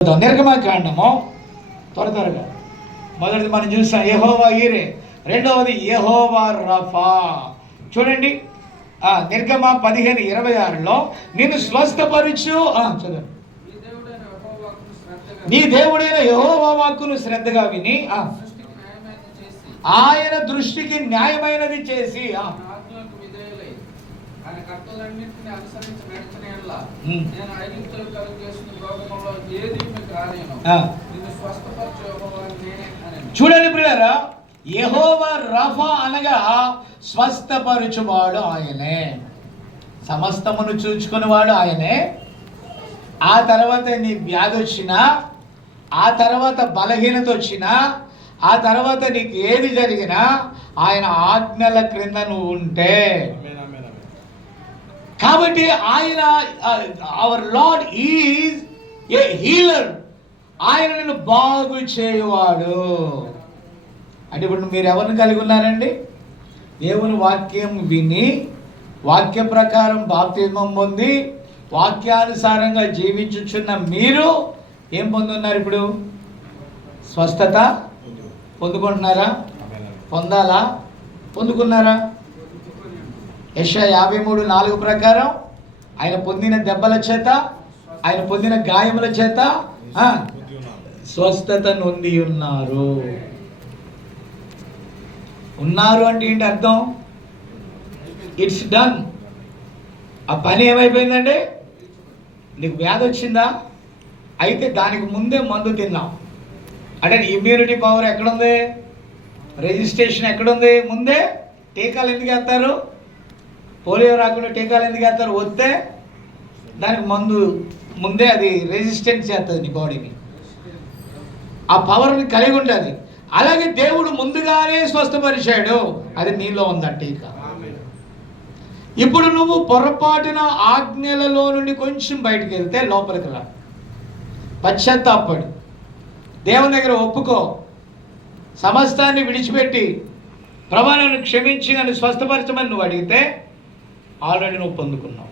నిర్గమకాండము త్వర త్వరగా. మొదటిది మనం చూసాం ఏహోవా ఈరే. రెండవది ఏహోవా రఫా. చూడండి. ఆ, నిర్గమ పదిహేను ఇరవై ఆరులో నిన్ను స్వస్థపరచు ఆ, చదవండి నీ దేవుడైన యహోవా వాక్కును శ్రద్ధగా విని ఆ, ఆయన దృష్టికి న్యాయమైనది చేసి ఆ, ఆయన ఆజ్ఞలకు విధేయులై ఆయన కట్టలన్నింటినీ అనుసరించి నడిచిన యెడల ఉమ్. నేను ఐగుప్తులకు కలుగు చేసిన రోగములో ఏది మీకు రానేను ఆ. నిన్ను స్వస్థపరచు యెహోవా నేనే అని. చూడండి ప్రియారా యెహోవా రఫా అనగా స్వస్థపరచువాడు ఆయనే. సమస్తమును చూచుకునేవాడు ఆయనే. ఆ తర్వాత నీ వ్యాధి వచ్చినా ఆ తర్వాత బలహీనత వచ్చినా ఆ తర్వాత నీకు ఏది జరిగినా ఆయన ఆజ్ఞల క్రింద నువ్వు ఉంటే. కాబట్టి ఆయన our lord is a healer ఆయన నేను బాగు చేయువాడు. అంటే ఇప్పుడు మీరు ఎవరిని కలిగి ఉన్నారండి? దేవుని వాక్యం విని వాక్య ప్రకారం బాప్తిజమం పొంది వాక్యానుసారంగా జీవించుచున్న మీరు ఏం పొందున్నారు ఇప్పుడు? స్వస్థత పొందుకుంటున్నారా? పొందాలా? పొందుకున్నారా? యశ యాభై మూడు నాలుగు ప్రకారం ఆయన పొందిన దెబ్బల చేత ఆయన పొందిన గాయముల చేత స్వస్థత నొంది ఉన్నారు. ఉన్నారు అంటే ఏంటి అర్థం? ఇట్స్ డన్ ఆ పని ఏమైపోయిందండి? నీకు వ్యాధి వచ్చిందా? అయితే దానికి ముందే మందు తిన్నాం. అంటే ఇమ్యూనిటీ పవర్ ఎక్కడుంది? రిజిస్ట్రేషన్ ఎక్కడుంది? ముందే టీకాలు ఎందుకు వేస్తారు? పోలియో రాకుండా టీకాలు ఎందుకు వేస్తారు? వస్తే దానికి మందు ముందే అది రెసిస్టెన్స్ చేస్తుంది నీ బాడీకి ఆ పవర్ని కలిగి ఉంటుంది. అలాగే దేవుడు ముందుగానే స్వస్థపరిచాడు. అది నీలో ఉందా టీకా? ఇప్పుడు నువ్వు పొరపాటున ఆజ్ఞలలో నుండి కొంచెం బయటకు వెళ్తే లోపలికి రా. పశ్చాత్తాపడు. దేవుని దగ్గర ఒప్పుకో. సమస్తాన్ని విడిచిపెట్టి. ప్రభా నన్ను క్షమించి నన్ను స్వస్థపరచమని నువ్వు అడిగితే ఆల్రెడీ నువ్వు పొందుకున్నావు.